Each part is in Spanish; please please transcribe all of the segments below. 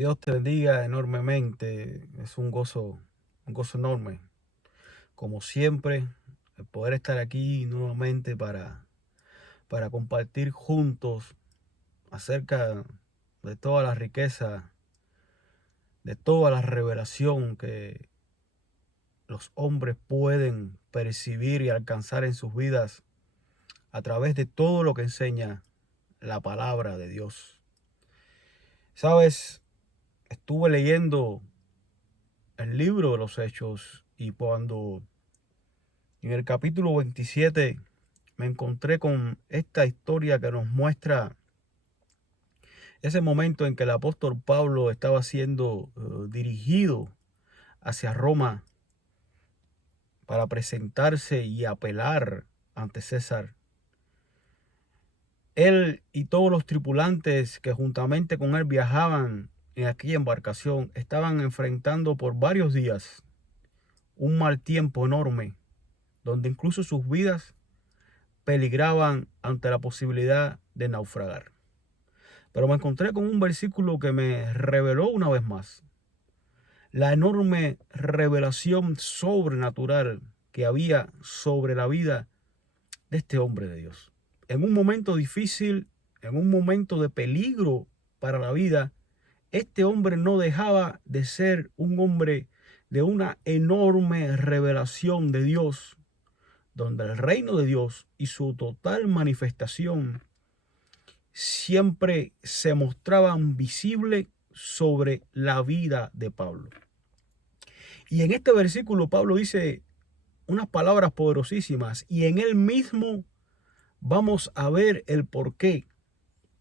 Dios te bendiga enormemente. Es un gozo enorme. Como siempre, el poder estar aquí nuevamente para compartir juntos acerca de toda la riqueza, de toda la revelación que los hombres pueden percibir y alcanzar en sus vidas a través de todo lo que enseña la palabra de Dios. Sabes, estuve leyendo el libro de los Hechos y cuando en el capítulo 27 me encontré con esta historia que nos muestra ese momento en que el apóstol Pablo estaba siendo dirigido hacia Roma para presentarse y apelar ante César. Él y todos los tripulantes que juntamente con él viajaban en aquella embarcación estaban enfrentando por varios días un mal tiempo enorme, donde incluso sus vidas peligraban ante la posibilidad de naufragar. Pero me encontré con un versículo que me reveló una vez más la enorme revelación sobrenatural que había sobre la vida de este hombre de Dios. En un momento difícil, en un momento de peligro para la vida, este hombre no dejaba de ser un hombre de una enorme revelación de Dios, donde el reino de Dios y su total manifestación siempre se mostraban visibles sobre la vida de Pablo. Y en este versículo Pablo dice unas palabras poderosísimas y en él mismo vamos a ver el por qué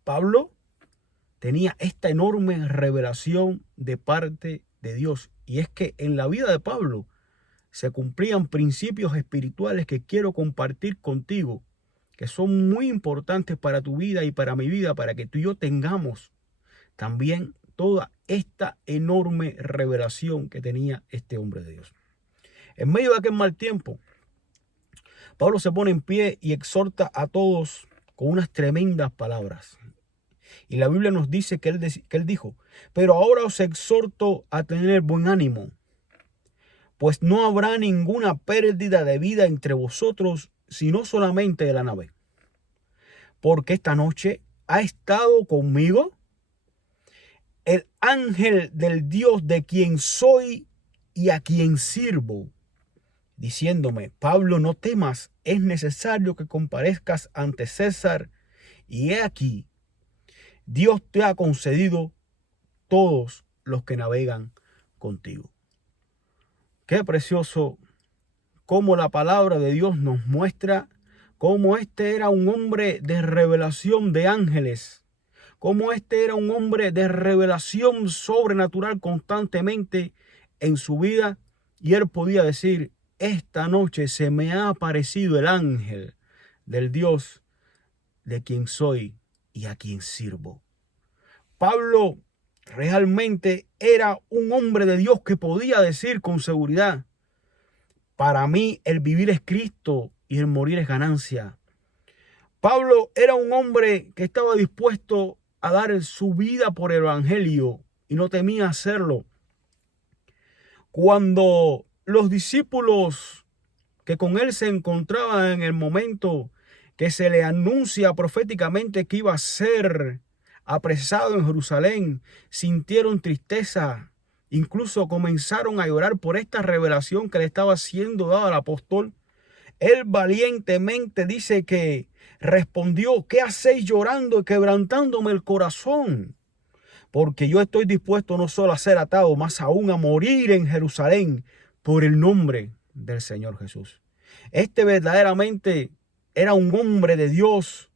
Pablo tenía esta enorme revelación de parte de Dios. Y es que en la vida de Pablo se cumplían principios espirituales que quiero compartir contigo, que son muy importantes para tu vida y para mi vida, para que tú y yo tengamos también toda esta enorme revelación que tenía este hombre de Dios. En medio de aquel mal tiempo, Pablo se pone en pie y exhorta a todos con unas tremendas palabras. Y la Biblia nos dice que él dijo: pero ahora os exhorto a tener buen ánimo, pues no habrá ninguna pérdida de vida entre vosotros, sino solamente de la nave. Porque esta noche ha estado conmigo el ángel del Dios de quien soy y a quien sirvo, diciéndome: Pablo, no temas, es necesario que comparezcas ante César, y he aquí, Dios te ha concedido todos los que navegan contigo. Qué precioso cómo la palabra de Dios nos muestra cómo este era un hombre de revelación de ángeles, cómo este era un hombre de revelación sobrenatural constantemente en su vida, y él podía decir: esta noche se me ha aparecido el ángel del Dios de quien soy y a quien sirvo. Pablo realmente era un hombre de Dios que podía decir con seguridad: para mí el vivir es Cristo y el morir es ganancia. Pablo era un hombre que estaba dispuesto a dar su vida por el evangelio y no temía hacerlo. Cuando los discípulos que con él se encontraban en el momento que se le anuncia proféticamente que iba a ser apresado en Jerusalén, sintieron tristeza, incluso comenzaron a llorar por esta revelación que le estaba siendo dada al apóstol. Él valientemente dice que respondió: ¿qué hacéis llorando y quebrantándome el corazón? Porque yo estoy dispuesto no solo a ser atado, más aún a morir en Jerusalén por el nombre del Señor Jesús. Este verdaderamente era un hombre de Dios,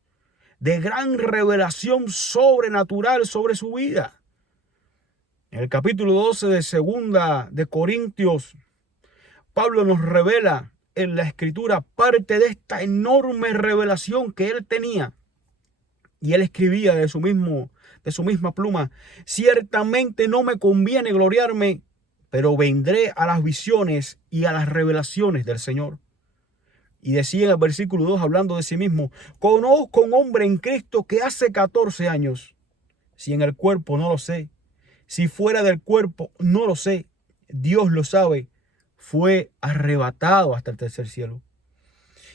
de gran revelación sobrenatural sobre su vida. En el capítulo 12 de Segunda de Corintios, Pablo nos revela en la escritura parte de esta enorme revelación que él tenía. Y él escribía de su misma pluma: ciertamente no me conviene gloriarme, pero vendré a las visiones y a las revelaciones del Señor. Y decía en el versículo 2, hablando de sí mismo: conozco un hombre en Cristo que hace 14 años, si en el cuerpo no lo sé, Si fuera del cuerpo, no lo sé. Dios lo sabe. Fue arrebatado hasta el tercer cielo.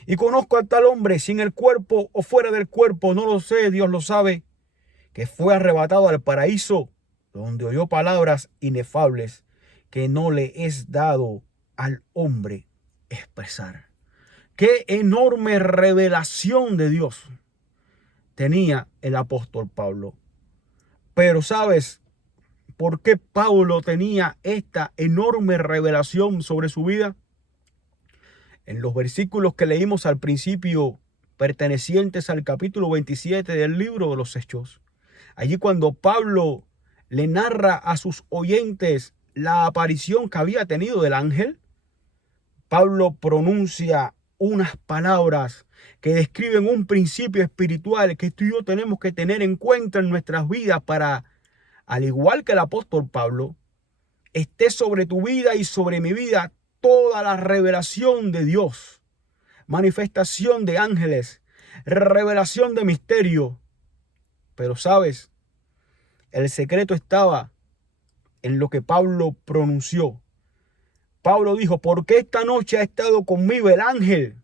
Y conozco a tal hombre, si en el cuerpo o fuera del cuerpo, no lo sé, Dios lo sabe, que fue arrebatado al paraíso, donde oyó palabras inefables que no le es dado al hombre expresar. Qué enorme revelación de Dios tenía el apóstol Pablo. Pero ¿sabes por qué Pablo tenía esta enorme revelación sobre su vida? En los versículos que leímos al principio, pertenecientes al capítulo 27 del libro de los Hechos, allí cuando Pablo le narra a sus oyentes la aparición que había tenido del ángel, Pablo pronuncia unas palabras que describen un principio espiritual que tú y yo tenemos que tener en cuenta en nuestras vidas para, al igual que el apóstol Pablo, esté sobre tu vida y sobre mi vida toda la revelación de Dios, manifestación de ángeles, revelación de misterio. Pero sabes, el secreto estaba en lo que Pablo pronunció. Pablo dijo, porque esta noche ha estado conmigo el ángel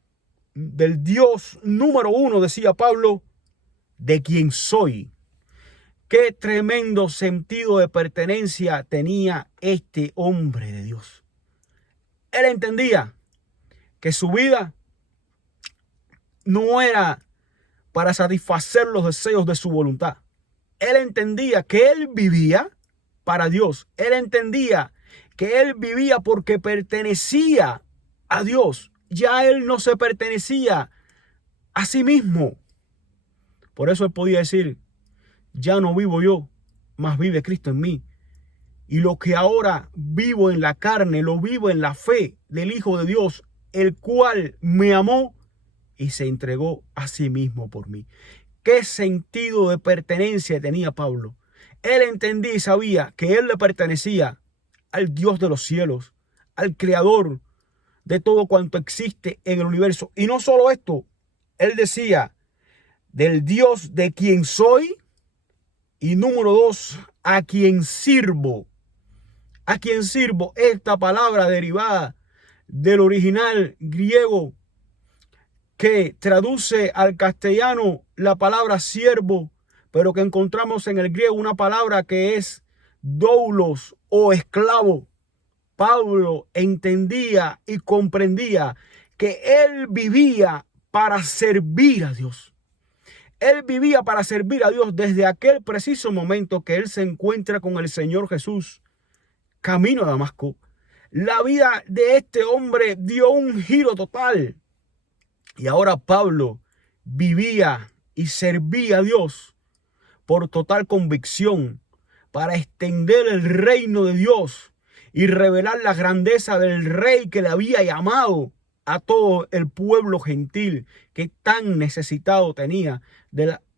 del Dios número uno, decía Pablo, de quien soy. Qué tremendo sentido de pertenencia tenía este hombre de Dios. Él entendía que su vida no era para satisfacer los deseos de su voluntad. Él entendía que él vivía para Dios. Él entendía que él vivía porque pertenecía a Dios. Ya él no se pertenecía a sí mismo. Por eso él podía decir, ya no vivo yo, mas vive Cristo en mí. Y lo que ahora vivo en la carne, lo vivo en la fe del Hijo de Dios, el cual me amó y se entregó a sí mismo por mí. ¿Qué sentido de pertenencia tenía Pablo? Él entendía y sabía que él le pertenecía al Dios de los cielos, al Creador de todo cuanto existe en el universo. Y no solo esto, él decía, del Dios de quien soy, y número 2, a quien sirvo. A quien sirvo, esta palabra derivada del original griego que traduce al castellano la palabra siervo, pero que encontramos en el griego una palabra que es doulos o esclavo. Pablo entendía y comprendía que él vivía para servir a Dios. Él vivía para servir a Dios desde aquel preciso momento que él se encuentra con el Señor Jesús, camino a Damasco. La vida de este hombre dio un giro total. Y ahora Pablo vivía y servía a Dios por total convicción para extender el reino de Dios y revelar la grandeza del rey que le había llamado a todo el pueblo gentil que tan necesitado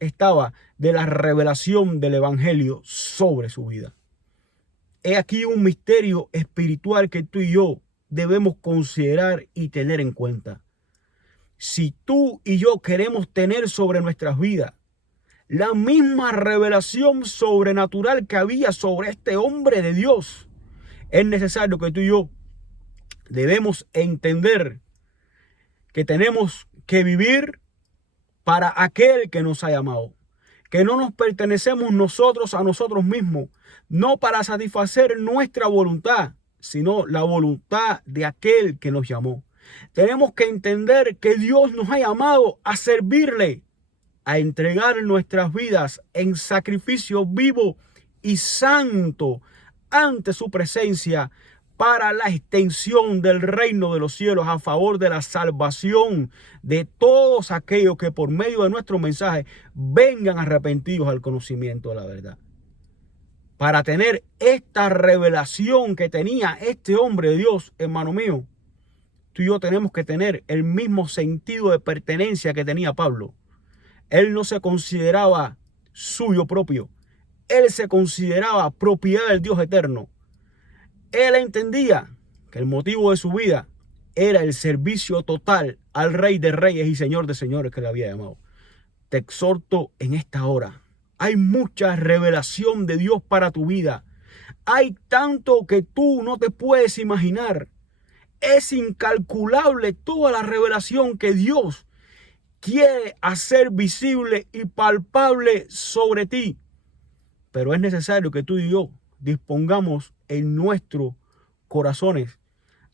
estaba de la revelación del evangelio sobre su vida. He aquí un misterio espiritual que tú y yo debemos considerar y tener en cuenta. Si tú y yo queremos tener sobre nuestras vidas la misma revelación sobrenatural que había sobre este hombre de Dios, es necesario que tú y yo debemos entender que tenemos que vivir para aquel que nos ha llamado, que no nos pertenecemos nosotros a nosotros mismos, no para satisfacer nuestra voluntad, sino la voluntad de aquel que nos llamó. Tenemos que entender que Dios nos ha llamado a servirle, a entregar nuestras vidas en sacrificio vivo y santo ante su presencia para la extensión del reino de los cielos a favor de la salvación de todos aquellos que por medio de nuestro mensaje vengan arrepentidos al conocimiento de la verdad. Para tener esta revelación que tenía este hombre de Dios, hermano mío, tú y yo tenemos que tener el mismo sentido de pertenencia que tenía Pablo. Él no se consideraba suyo propio. Él se consideraba propiedad del Dios eterno. Él entendía que el motivo de su vida era el servicio total al Rey de Reyes y Señor de Señores que le había llamado. Te exhorto en esta hora. Hay mucha revelación de Dios para tu vida. Hay tanto que tú no te puedes imaginar. Es incalculable toda la revelación que Dios quiere hacer visible y palpable sobre ti. Pero es necesario que tú y yo dispongamos en nuestros corazones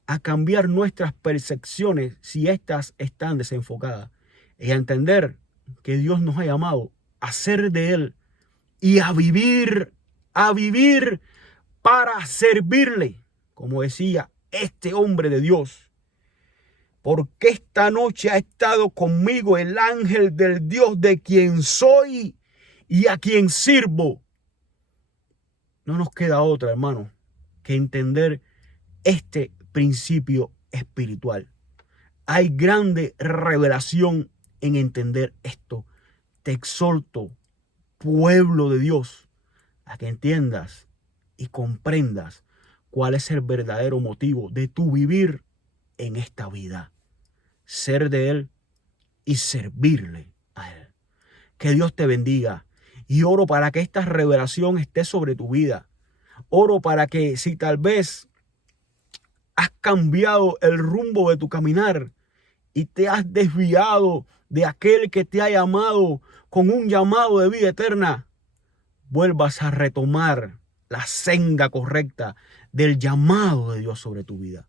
a cambiar nuestras percepciones si éstas están desenfocadas y a entender que Dios nos ha llamado a ser de Él y a vivir para servirle, como decía este hombre de Dios. Porque esta noche ha estado conmigo el ángel del Dios de quien soy y a quien sirvo. No nos queda otra, hermano, que entender este principio espiritual. Hay grande revelación en entender esto. Te exhorto, pueblo de Dios, a que entiendas y comprendas cuál es el verdadero motivo de tu vivir en esta vida. Ser de Él y servirle a Él. Que Dios te bendiga. Y oro para que esta revelación esté sobre tu vida. Oro para que si tal vez has cambiado el rumbo de tu caminar y te has desviado de aquel que te ha llamado con un llamado de vida eterna, vuelvas a retomar la senda correcta del llamado de Dios sobre tu vida.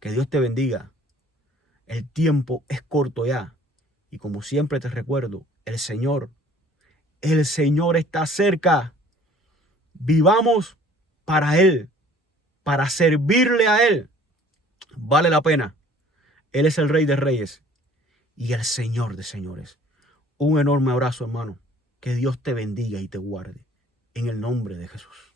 Que Dios te bendiga. El tiempo es corto ya. Y como siempre te recuerdo, el Señor está cerca. Vivamos para Él, para servirle a Él. Vale la pena. Él es el Rey de Reyes y el Señor de Señores. Un enorme abrazo, hermano. Que Dios te bendiga y te guarde. En el nombre de Jesús.